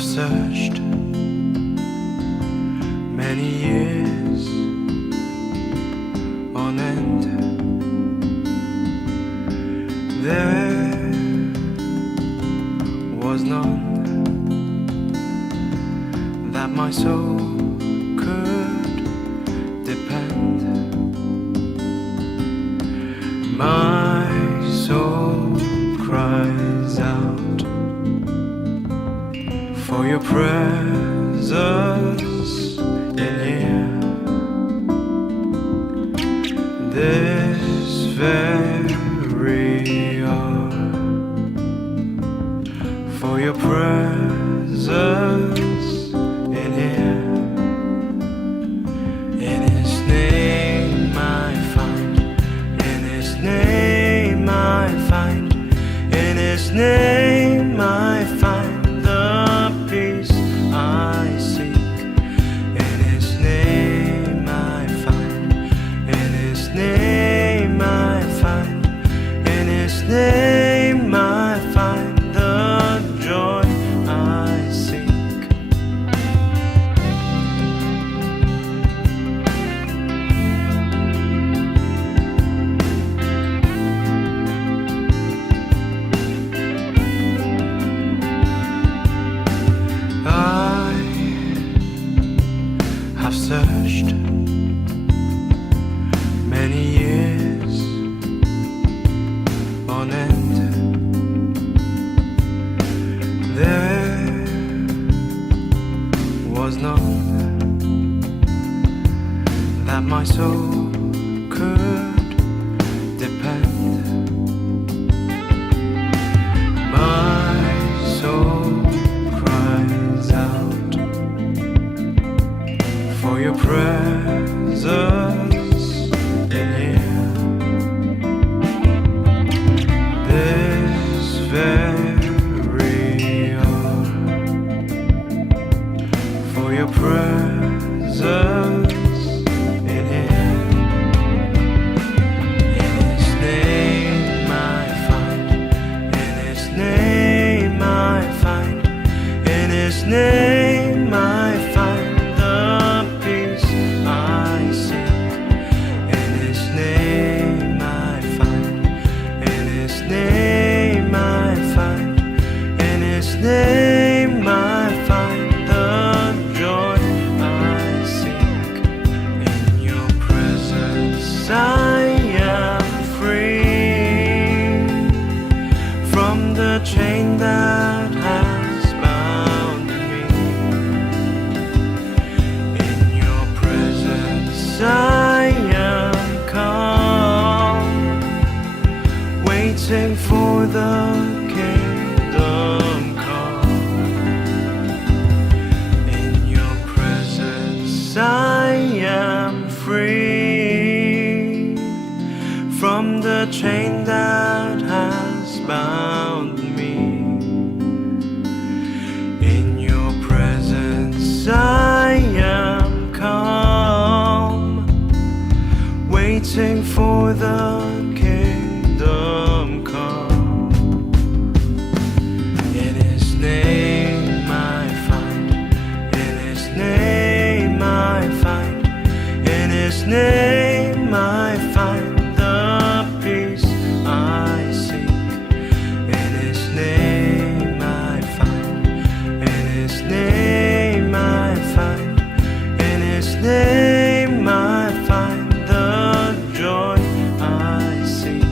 I've searched many years on end. There was none that my soul could depend. My soul cries out for your presence in here. This very hour, for your presence in here. In His name I find, in His name I find, in His name I find the peace I seek. In His name I find, in His name I find, in His name I find the joy I seek. I have searched many years on end. There was none that my soul could depend. My soul cries out for your presence in here. This very hour, for your presence in here. In His name I find, in His name I find, in His name I find the peace I seek. In His name I find, in His name I find, in His name I find the joy I seek. In your presence I am free from the chain that has bound me. In your presence I am calm, waiting for the kingdom come. In your presence I am free from the chain that has bound me. In your presence I am calm, waiting for the kingdom come. In His name I find, in His name I find, in His name I find the peace I seek. In His name I find, in His name I find, in His name I find the joy I seek.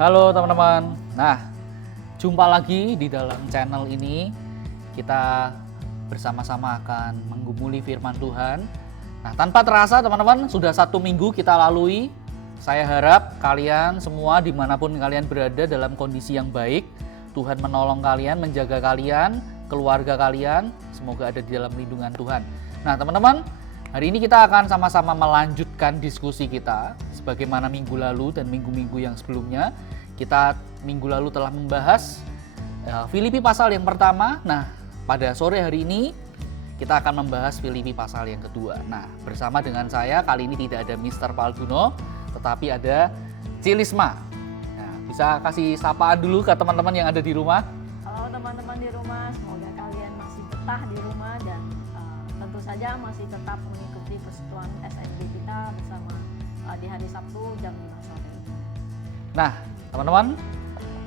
Halo teman-teman. Nah, jumpa lagi di dalam channel ini. Kita bersama-sama akan menggumuli firman Tuhan. Nah, tanpa terasa teman-teman, sudah 1 minggu kita lalui. Saya harap kalian semua dimanapun kalian berada dalam kondisi yang baik. Tuhan menolong kalian, menjaga kalian, keluarga kalian, semoga ada di dalam lindungan Tuhan. Nah teman-teman, hari ini kita akan sama-sama melanjutkan diskusi kita sebagaimana minggu lalu dan minggu-minggu yang sebelumnya. Kita minggu lalu telah membahas Filipi pasal yang pertama. Nah pada sore hari ini kita akan membahas Filipi pasal yang kedua. Nah bersama dengan saya kali ini tidak ada Mr. Palguno, tetapi ada Cilisma. Nah, bisa kasih sapaan dulu ke teman-teman yang ada di rumah. Halo teman-teman di rumah, semoga kalian masih betah di rumah dan tentu saja masih tetap mengikuti persekutuan SNB kita bersama di hari Sabtu jam 5 sore. Nah teman-teman,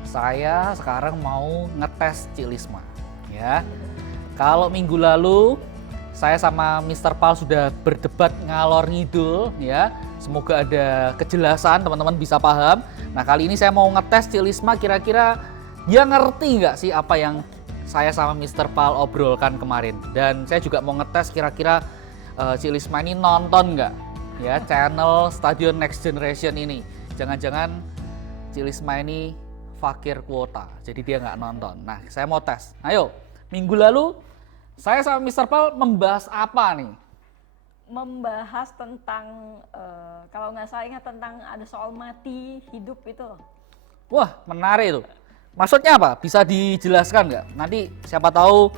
saya sekarang mau ngetes Cilisma ya. Kalau minggu lalu saya sama Mr. Pal sudah berdebat ngalor ngidul ya. Semoga ada kejelasan, teman-teman bisa paham. Nah kali ini saya mau ngetes Cilisma, kira-kira dia ngerti nggak sih apa yang saya sama Mr. Pal obrolkan kemarin. Dan saya juga mau ngetes kira-kira Cilisma ini nonton nggak ya channel Stadion Next Generation ini. Jangan-jangan Cilisma ini fakir kuota, jadi dia nggak nonton. Nah saya mau tes. Ayo, minggu lalu saya sama Mr. Pal membahas apa nih? Membahas tentang, kalau nggak salah ingat tentang ada soal mati, hidup itu. Wah menarik itu. Maksudnya apa? Bisa dijelaskan nggak? Nanti siapa tahu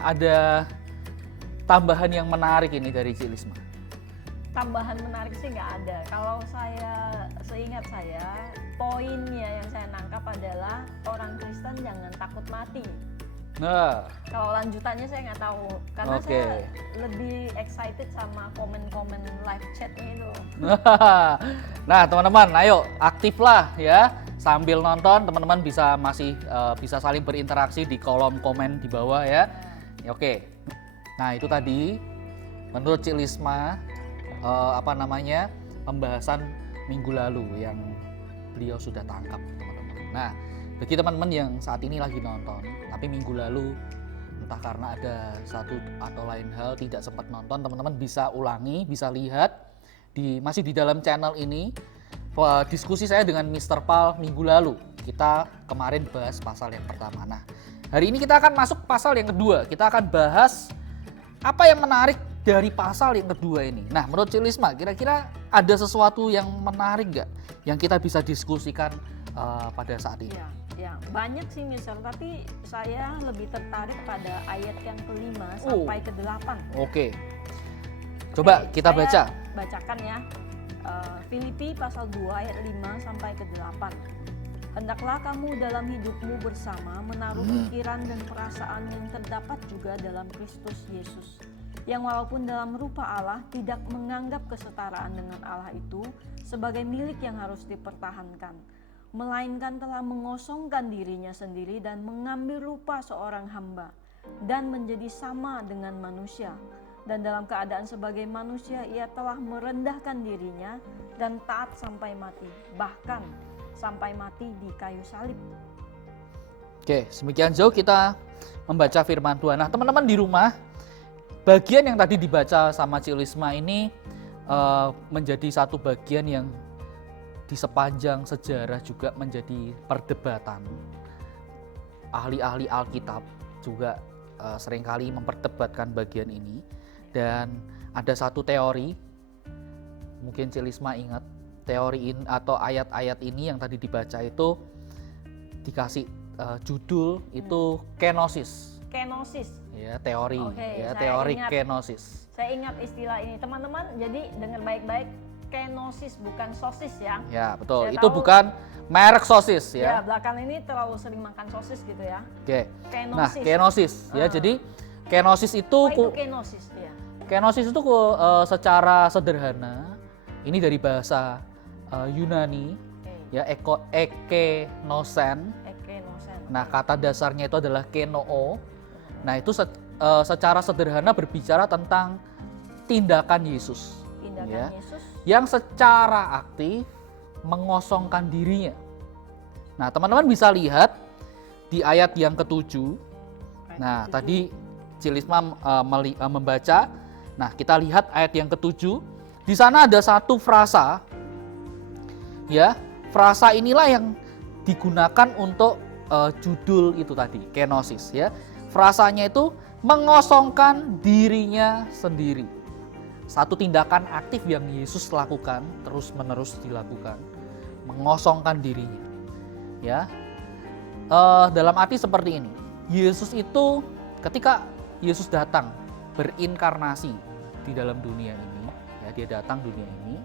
ada tambahan yang menarik ini dari Cilisma. Tambahan menarik sih nggak ada. Kalau seingat saya, poinnya yang saya nangkap adalah orang Kristen jangan takut mati. Nah, Kalau lanjutannya saya nggak tahu, karena Oke. saya lebih excited sama komen-komen live chatnya itu. nah teman-teman, ayo aktiflah ya. Sambil nonton, teman-teman bisa saling berinteraksi di kolom komen di bawah ya. Oke. Nah itu tadi menurut Cilisma pembahasan minggu lalu yang beliau sudah tangkap teman-teman. Nah bagi teman-teman yang saat ini lagi nonton tapi minggu lalu entah karena ada satu atau lain hal tidak sempat nonton, teman-teman bisa ulangi, bisa lihat masih di dalam channel ini diskusi saya dengan Mr. Pal minggu lalu. Kita kemarin bahas pasal yang pertama. Nah hari ini kita akan masuk pasal yang kedua. Kita akan bahas apa yang menarik dari pasal yang kedua ini. Nah menurut Cilisma kira-kira ada sesuatu yang menarik nggak yang kita bisa diskusikan pada saat ini? Ya, banyak sih Mister, tapi saya lebih tertarik pada ayat yang kelima sampai ke-8. Oke. Coba kita baca. Bacakan ya. Filipi pasal 2 ayat 5 sampai ke-8. Hendaklah kamu dalam hidupmu bersama menaruh pikiran dan perasaan yang terdapat juga dalam Kristus Yesus, yang walaupun dalam rupa Allah tidak menganggap kesetaraan dengan Allah itu sebagai milik yang harus dipertahankan, melainkan telah mengosongkan dirinya sendiri dan mengambil rupa seorang hamba dan menjadi sama dengan manusia. Dan dalam keadaan sebagai manusia ia telah merendahkan dirinya dan taat sampai mati, bahkan sampai mati di kayu salib. Oke, semikian jauh kita membaca firman Tuhan. Nah teman-teman di rumah, bagian yang tadi dibaca sama Cilisma ini menjadi satu bagian yang di sepanjang sejarah juga menjadi perdebatan. Ahli-ahli Alkitab juga seringkali memperdebatkan bagian ini. Dan ada satu teori, mungkin Cilisma ingat, teori ini atau ayat-ayat ini yang tadi dibaca itu dikasih judul itu kenosis. Kenosis. Ya, teori, Oke, ya, saya teori ingat. kenosis. Saya ingat istilah ini, teman-teman. Jadi dengar baik-baik, kenosis bukan sosis ya. Ya, betul. Saya Itu tahu- bukan merek sosis Ya, ya. belakang ini terlalu sering makan sosis gitu ya. Oke. Kenosis. Nah, kenosis ya. Jadi kenosis itu Apa itu kenosis ya? kenosis itu secara sederhana ini dari bahasa Yunani ya ekenosen. Ekenosen. Nah, kata dasarnya itu adalah kenoo. Nah, itu secara sederhana berbicara tentang tindakan Yesus. Tindakan ya, Yesus. yang secara aktif mengosongkan dirinya. Nah, teman-teman bisa lihat di ayat yang ke-7. Nah, tadi Cilisma membaca. Nah, kita lihat ayat yang ke-7. Di sana ada satu frasa. Ya, frasa inilah yang digunakan untuk judul itu tadi, kenosis ya. frasanya itu mengosongkan dirinya sendiri. Satu tindakan aktif yang Yesus lakukan, terus-menerus dilakukan, mengosongkan dirinya. Ya, dalam arti seperti ini. Yesus itu ketika Yesus datang berinkarnasi di dalam dunia ini, ya, dia datang dunia ini.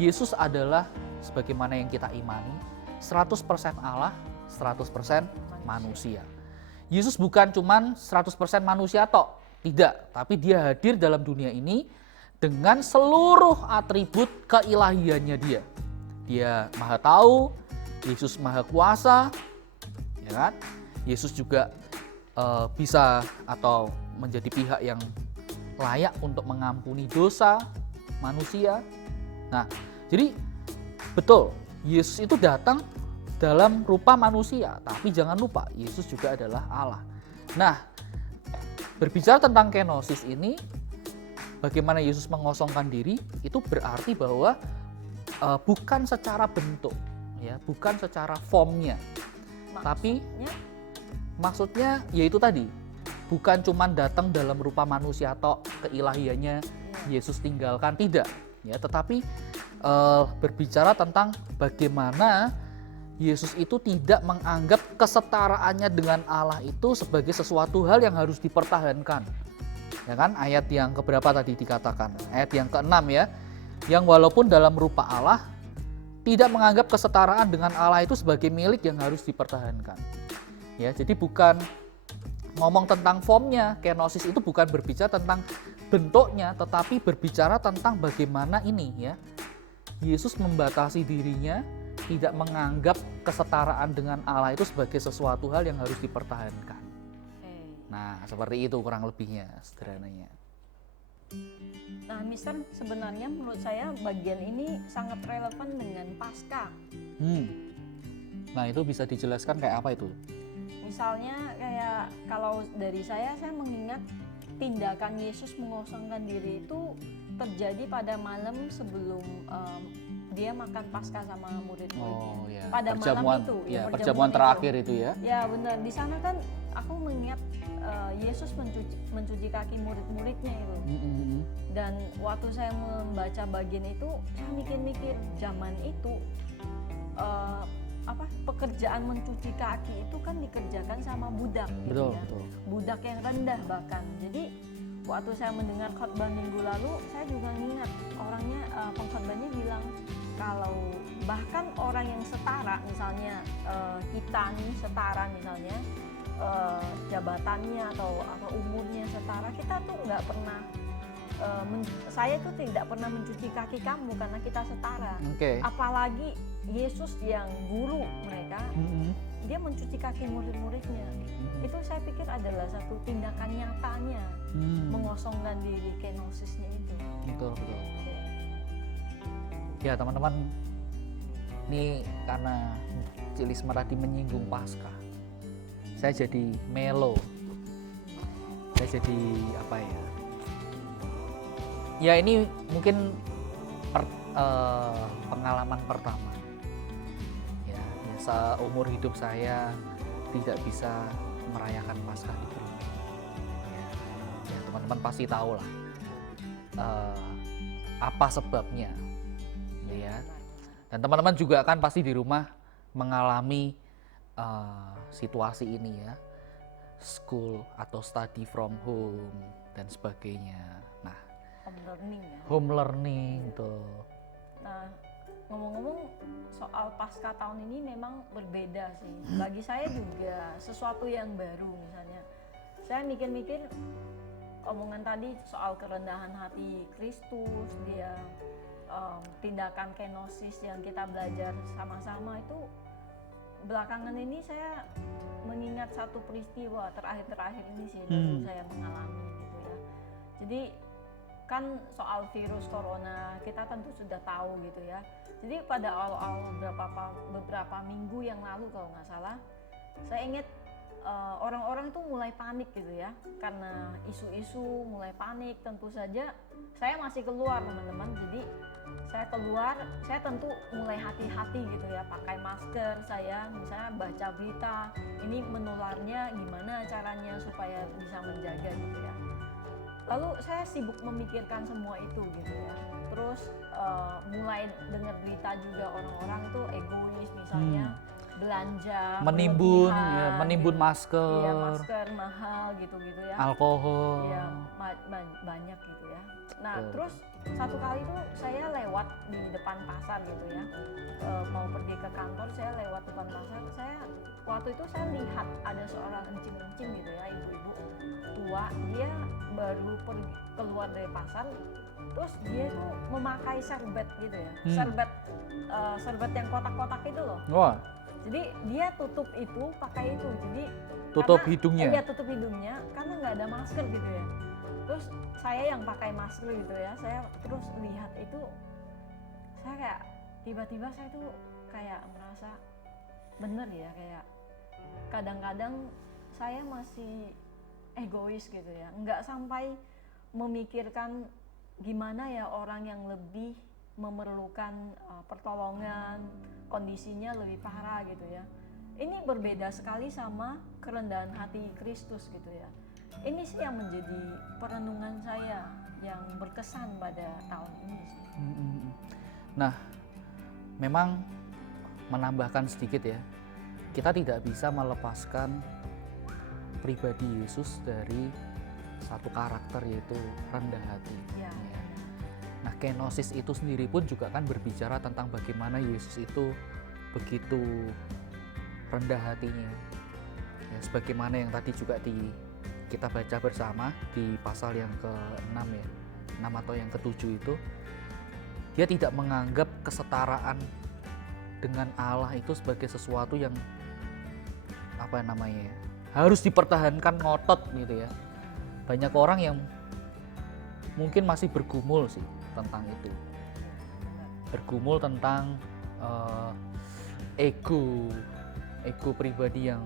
Yesus adalah sebagaimana yang kita imani, 100% Allah, 100% manusia. Yesus bukan cuman 100% manusia tok, tidak, tapi dia hadir dalam dunia ini dengan seluruh atribut keilahiannya dia. Dia Maha Tahu, Yesus Maha Kuasa, ya kan? Yesus juga bisa atau menjadi pihak yang layak untuk mengampuni dosa manusia. Nah, jadi betul, Yesus itu datang dalam rupa manusia, tapi jangan lupa Yesus juga adalah Allah. Nah, berbicara tentang kenosis ini, bagaimana Yesus mengosongkan diri, itu berarti bahwa bukan secara bentuk, ya, bukan secara formnya, tapi maksudnya yaitu tadi, bukan cuma datang dalam rupa manusia atau keilahiannya Yesus tinggalkan, tidak, ya, tetapi berbicara tentang bagaimana Yesus itu tidak menganggap kesetaraannya dengan Allah itu sebagai sesuatu hal yang harus dipertahankan. Ya kan, ayat yang keberapa tadi dikatakan? Ayat yang ke-6 ya. Yang walaupun dalam rupa Allah tidak menganggap kesetaraan dengan Allah itu sebagai milik yang harus dipertahankan. Ya, jadi bukan ngomong tentang formnya, kenosis itu bukan berbicara tentang bentuknya, tetapi berbicara tentang bagaimana ini ya. Yesus membatasi dirinya, tidak menganggap kesetaraan dengan Allah itu sebagai sesuatu hal yang harus dipertahankan. Nah, seperti itu kurang lebihnya, sederhananya. Nah, Mister, sebenarnya menurut saya bagian ini sangat relevan dengan Paskah. Nah, itu bisa dijelaskan kayak apa itu? Misalnya kayak kalau dari saya mengingat tindakan Yesus mengosongkan diri itu terjadi pada malam sebelum dia makan Paskah sama murid-muridnya. Oh ya, Pada perjamuan, malam itu, ya, perjamuan terakhir itu ya. Ya benar, di sana kan aku mengingat Yesus mencuci kaki murid-muridnya itu. Dan waktu saya membaca bagian itu, saya mikir-mikir zaman itu pekerjaan mencuci kaki itu kan dikerjakan sama budak, gitu ya. Betul. Budak yang rendah bahkan. Jadi waktu saya mendengar khotbah minggu lalu, saya juga ingat orangnya, pengkhotbahnya bilang kalau bahkan orang yang setara, misalnya kita nih setara misalnya jabatannya atau umurnya setara, kita tuh nggak pernah, saya tuh tidak pernah mencuci kaki kamu karena kita setara. Apalagi Yesus yang guru mereka, dia mencuci kaki murid-muridnya. Itu saya pikir adalah satu tindakan nyatanya mengosongkan diri, kenosisnya itu. Betul. Ya teman-teman, ini karena Cilisma tadi menyinggung Paskah, saya jadi melo, saya jadi apa ya? Ya ini mungkin pengalaman pertama. Ya, seumur hidup saya tidak bisa merayakan Paskah itu. Ya, teman-teman pasti tahu lah apa sebabnya, ya. Dan teman-teman juga kan pasti di rumah mengalami situasi ini ya, school atau study from home dan sebagainya. Nah, home learning tuh. Nah, ngomong-ngomong soal Paskah tahun ini memang berbeda sih. Bagi saya juga sesuatu yang baru. Misalnya saya mikir-mikir omongan tadi soal kerendahan hati Kristus, dia tindakan kenosis yang kita belajar sama-sama itu, belakangan ini saya mengingat satu peristiwa terakhir ini sih, baru saya mengalami gitu ya. Jadi kan soal virus corona kita tentu sudah tahu gitu ya. Jadi pada awal beberapa minggu yang lalu kalau nggak salah, saya ingat orang-orang itu mulai panik gitu ya, karena isu-isu mulai panik. Tentu saja saya masih keluar teman-teman, jadi saya keluar, saya tentu mulai hati-hati gitu ya, pakai masker, saya misalnya baca berita ini menularnya gimana cara caranya supaya bisa menjaga gitu ya. Lalu saya sibuk memikirkan semua itu gitu ya. Terus mulai dengar berita juga orang-orang tuh egois, misalnya belanja Menimbun, berlebihan, ya, menimbun gitu. masker, Iya, masker mahal gitu-gitu ya. alkohol. Iya, banyak gitu ya. Nah, Betul. terus satu kali tuh saya lewat di depan pasar gitu ya. Mau pergi ke kantor, saya lewat depan pasar. Waktu itu saya lihat ada seorang encim-encim gitu ya, ibu-ibu tua. Dia baru pergi keluar dari pasar, terus dia tuh memakai serbet gitu ya. Serbet yang kotak-kotak itu loh. Wah, Jadi dia tutup itu pakai itu. Jadi tutup karena- hidungnya. Iya, tutup hidungnya karena nggak ada masker gitu ya. Terus saya yang pakai masker gitu ya, saya terus lihat itu, saya kayak tiba-tiba saya tuh kayak merasa bener ya, kayak kadang-kadang saya masih egois gitu ya, nggak sampai memikirkan gimana ya orang yang lebih memerlukan pertolongan, kondisinya lebih parah gitu ya. Ini berbeda sekali sama kerendahan hati Kristus gitu ya. Ini sih yang menjadi perenungan saya yang berkesan pada tahun ini sih. Nah, memang menambahkan sedikit ya, kita tidak bisa melepaskan pribadi Yesus dari satu karakter, yaitu rendah hati. Ya. Nah, kenosis itu sendiri pun juga kan berbicara tentang bagaimana Yesus itu begitu rendah hatinya. Ya, sebagaimana yang tadi juga kita baca bersama di pasal yang ke-6 ya, 6 atau yang ke-7 itu, dia tidak menganggap kesetaraan dengan Allah itu sebagai sesuatu yang harus dipertahankan ngotot gitu ya. Banyak orang yang mungkin masih bergumul sih tentang itu, bergumul tentang ego pribadi yang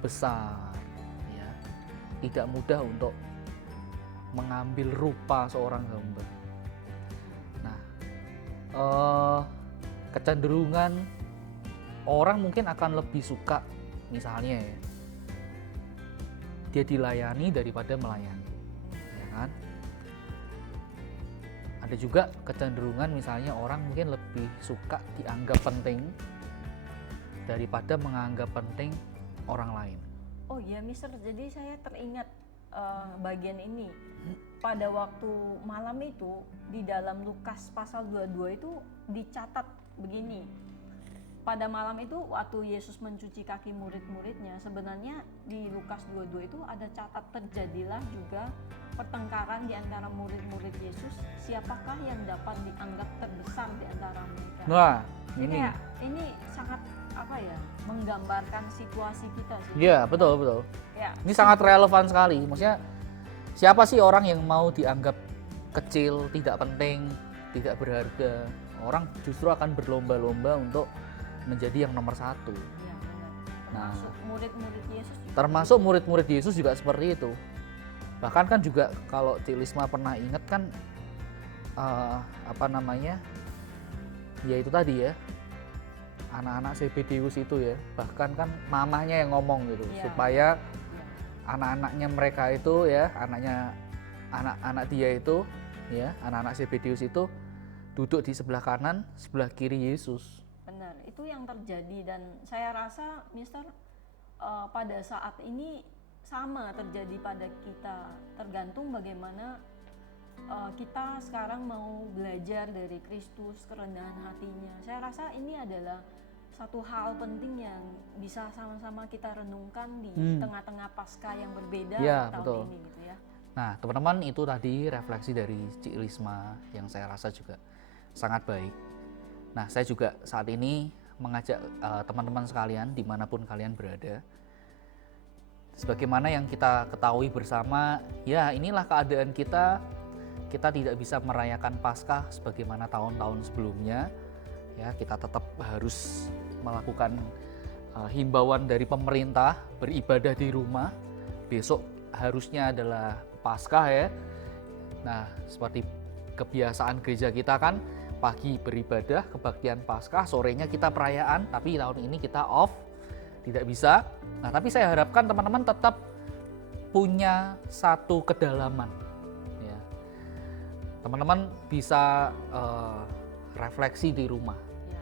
besar ya, tidak mudah untuk mengambil rupa seorang hamba. Nah, kecenderungan orang mungkin akan lebih suka misalnya ya, dia dilayani daripada melayani, ya kan? Ada juga kecenderungan misalnya orang mungkin lebih suka dianggap penting daripada menganggap penting orang lain. Oh iya, Mister, jadi saya teringat bagian ini. Pada waktu malam itu di dalam Lukas pasal 22 itu dicatat begini. Pada malam itu waktu Yesus mencuci kaki murid-muridnya, sebenarnya di Lukas 22 itu ada catat terjadilah juga pertengkaran di antara murid-murid Yesus, siapakah yang dapat dianggap terbesar di antara mereka. Nah, Jadi ini. kayak ini sangat menggambarkan situasi kita sih. Iya, betul. Ya, Ini sangat relevan sekali. Maksudnya siapa sih orang yang mau dianggap kecil, tidak penting, tidak berharga? Orang justru akan berlomba-lomba untuk menjadi yang nomor satu. ya benar. Nah. Termasuk murid-murid Yesus juga. Termasuk murid-murid Yesus juga seperti itu. Bahkan kan juga kalau Cik Lisma pernah ingat kan ya itu tadi ya, anak-anak Zebedeus itu ya, bahkan kan mamanya yang ngomong gitu, Iya. supaya anak-anaknya mereka itu ya, anak-anak dia itu ya, anak-anak Zebedeus itu duduk di sebelah kanan, sebelah kiri Yesus. Benar, itu yang terjadi dan saya rasa Mister pada saat ini sama terjadi pada kita, tergantung bagaimana kita sekarang mau belajar dari Kristus, kerendahan hatinya. Saya rasa ini adalah satu hal penting yang bisa sama-sama kita renungkan di tengah-tengah Paskah yang berbeda Ya, tahun betul. ini gitu ya. Nah, teman-teman, itu tadi refleksi dari Cik Lisma yang saya rasa juga sangat baik. Nah, saya juga saat ini mengajak teman-teman sekalian dimanapun kalian berada, sebagaimana yang kita ketahui bersama, ya inilah keadaan kita tidak bisa merayakan Paskah sebagaimana tahun-tahun sebelumnya. Ya, kita tetap harus melakukan himbauan dari pemerintah, beribadah di rumah. Besok harusnya adalah Paskah ya. Nah, seperti kebiasaan gereja kita kan, pagi beribadah, kebaktian Paskah, sorenya kita perayaan, tapi tahun ini kita off. Tidak bisa. Nah, tapi saya harapkan teman-teman tetap punya satu kedalaman. Ya. Teman-teman bisa refleksi di rumah. Ya,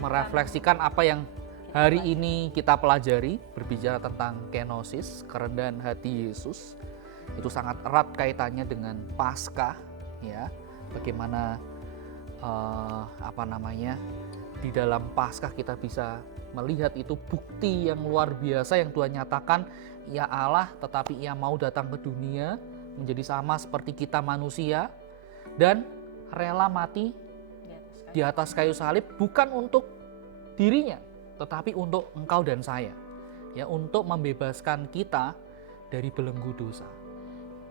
Merefleksikan apa yang hari ini kita pelajari, berbicara tentang kenosis, kerendahan hati Yesus. Itu sangat erat kaitannya dengan Paskah, ya. Bagaimana di dalam Paskah kita bisa melihat itu bukti yang luar biasa yang Tuhan nyatakan, Ia Allah tetapi Ia mau datang ke dunia menjadi sama seperti kita manusia dan rela mati di atas kayu salib bukan untuk dirinya tetapi untuk engkau dan saya, ya, untuk membebaskan kita dari belenggu dosa.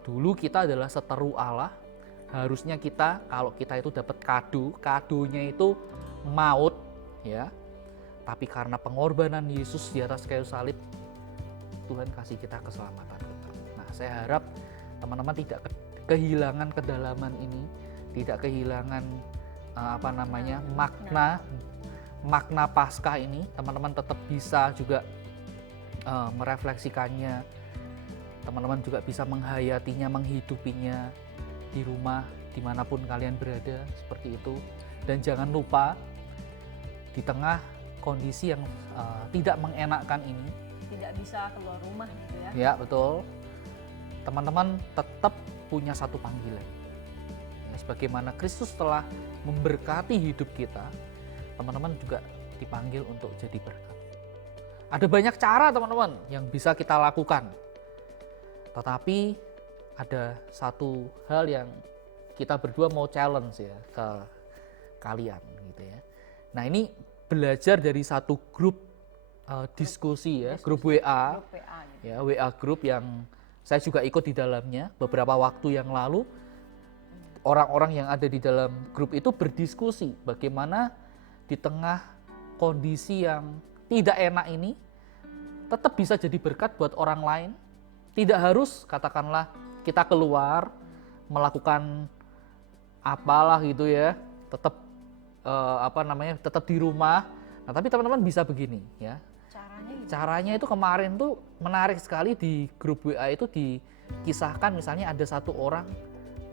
Dulu kita adalah seteru Allah, harusnya kita kalau kita itu dapat kadonya itu maut, ya. Tapi karena pengorbanan Yesus di atas kayu salib, Tuhan kasih kita keselamatan. Nah, saya harap teman-teman tidak kehilangan kedalaman ini, tidak kehilangan makna Paskah ini. Teman-teman tetap bisa juga merefleksikannya. Teman-teman juga bisa menghayatinya, menghidupinya di rumah, dimanapun kalian berada, seperti itu. Dan jangan lupa, di tengah kondisi yang tidak mengenakkan ini, tidak bisa keluar rumah gitu ya. Ya, betul. Teman-teman tetap punya satu panggilan. Ya, sebagaimana Kristus telah memberkati hidup kita, teman-teman juga dipanggil untuk jadi berkat. Ada banyak cara teman-teman yang bisa kita lakukan. Tetapi ada satu hal yang kita berdua mau challenge ya ke kalian gitu ya. Nah, ini belajar dari satu grup diskusi ya, grup WA. Grup WA gitu. Ya, WA grup yang saya juga ikut di dalamnya beberapa waktu yang lalu. Orang-orang yang ada di dalam grup itu berdiskusi bagaimana di tengah kondisi yang tidak enak ini tetap bisa jadi berkat buat orang lain. Tidak harus katakanlah kita keluar melakukan apalah gitu ya, tetap tetap di rumah. Nah, tapi teman-teman bisa begini ya. Caranya itu kemarin tuh menarik sekali, di grup WA itu dikisahkan misalnya ada satu orang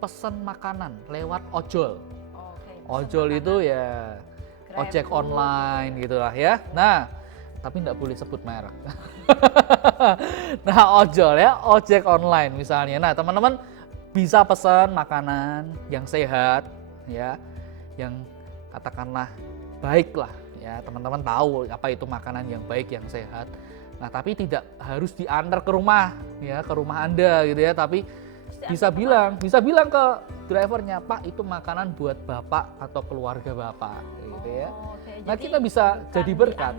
pesan makanan lewat ojol. Ojol itu ya ojek online gitulah ya. Nah, tapi nggak boleh sebut merek. Nah, ojol ya, ojek online misalnya. Nah, teman-teman bisa pesan makanan yang sehat ya, yang katakanlah baik lah ya. Teman-teman tahu apa itu makanan yang baik, yang sehat. Nah, tapi tidak harus diantar ke rumah ya, ke rumah Anda gitu ya, tapi bisa bilang ke drivernya, Pak, itu makanan buat Bapak atau keluarga Bapak gitu ya. Nah, kita bisa jadi berkat.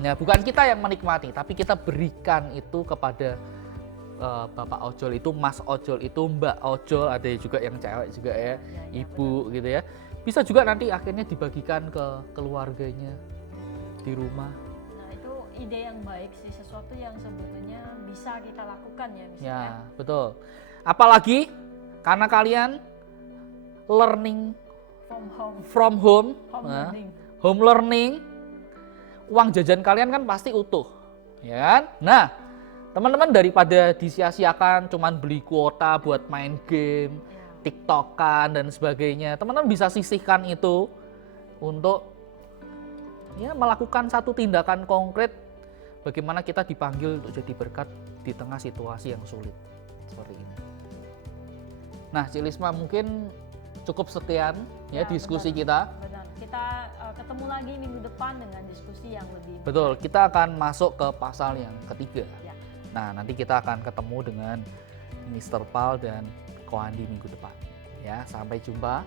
Nah, bukan kita yang menikmati, tapi kita berikan itu kepada Bapak ojol itu, Mas ojol itu, Mbak ojol, ada juga yang cewek juga ya, ibu gitu ya. Bisa juga nanti akhirnya dibagikan ke keluarganya di rumah. Nah, itu ide yang baik sih, sesuatu yang sebetulnya bisa kita lakukan ya misalnya. Ya, betul. Apalagi karena kalian learning from home, home learning, uang jajan kalian kan pasti utuh, ya kan? Nah, teman-teman daripada disia-siakan cuman beli kuota buat main game, TikTokan dan sebagainya, teman-teman bisa sisihkan itu untuk ya melakukan satu tindakan konkret bagaimana kita dipanggil untuk jadi berkat di tengah situasi yang sulit seperti ini. Nah, Cik Lisma, mungkin cukup sekian ya diskusi kita. Benar. Kita ketemu lagi minggu depan dengan diskusi yang lebih. Betul, kita akan masuk ke pasal yang ketiga. Ya. Nah, nanti kita akan ketemu dengan Mr. Paul dan Ko Andi minggu depan. Ya, sampai jumpa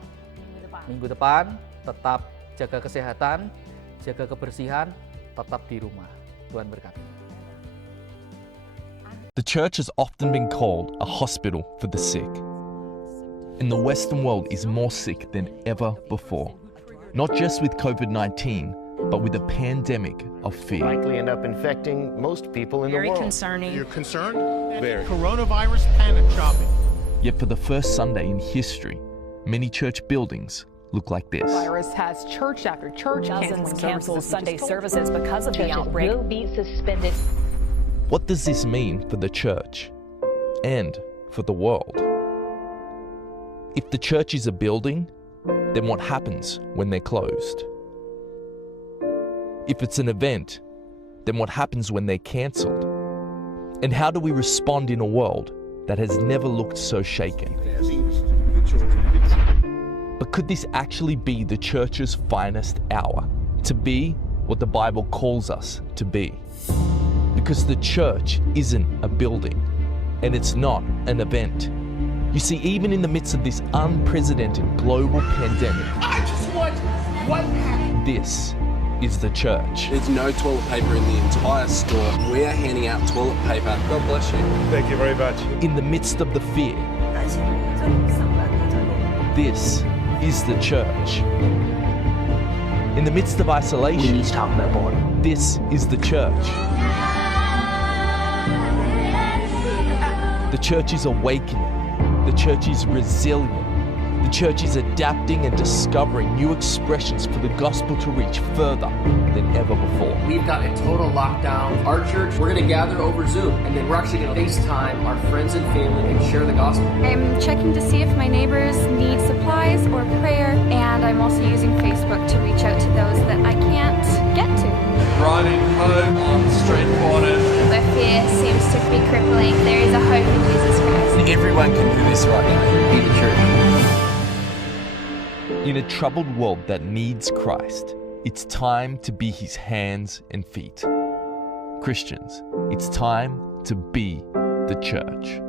minggu depan. Tetap jaga kesehatan, jaga kebersihan, tetap di rumah. Tuhan berkati. The church has often been called a hospital for the sick. And the Western world is more sick than ever before. Not just with COVID-19, but with a pandemic of fear. Likely end up infecting most people in the Very world. concerning. You're concerned? Very. Coronavirus panic shopping. Yet for the first Sunday in history, many church buildings look like this. Virus has church after church Dozens canceling cancel services. Sunday services because of the Churches outbreak. will be suspended. What does this mean for the church and for the world? If the church is a building, then what happens when they're closed? If it's an event, then what happens when they're cancelled? And how do we respond in a world that has never looked so shaken? But could this actually be the church's finest hour? To be what the Bible calls us to be? Because the church isn't a building, and it's not an event. You see, even in the midst of this unprecedented global pandemic, I just want one pack. this is the church. There's no toilet paper in the entire store. We are handing out toilet paper. God bless you. Thank you very much. In the midst of the fear, this is the church. In the midst of isolation, Need to talk about boredom. this is the church. The church is awakening. The church is resilient. The church is adapting and discovering new expressions for the gospel to reach further than ever before. We've got a total lockdown. Our church, we're going to gather over Zoom, and then we're actually going to FaceTime our friends and family and share the gospel. I'm checking to see if my neighbors need supplies or prayer, and I'm also using Facebook to reach out to those that I can't get to. Riding home on street corners. Where fear seems to be crippling, there is a hope in Jesus Christ. Everyone can do this right now. Be the church. In a troubled world that needs Christ, it's time to be his hands and feet. Christians, it's time to be the church.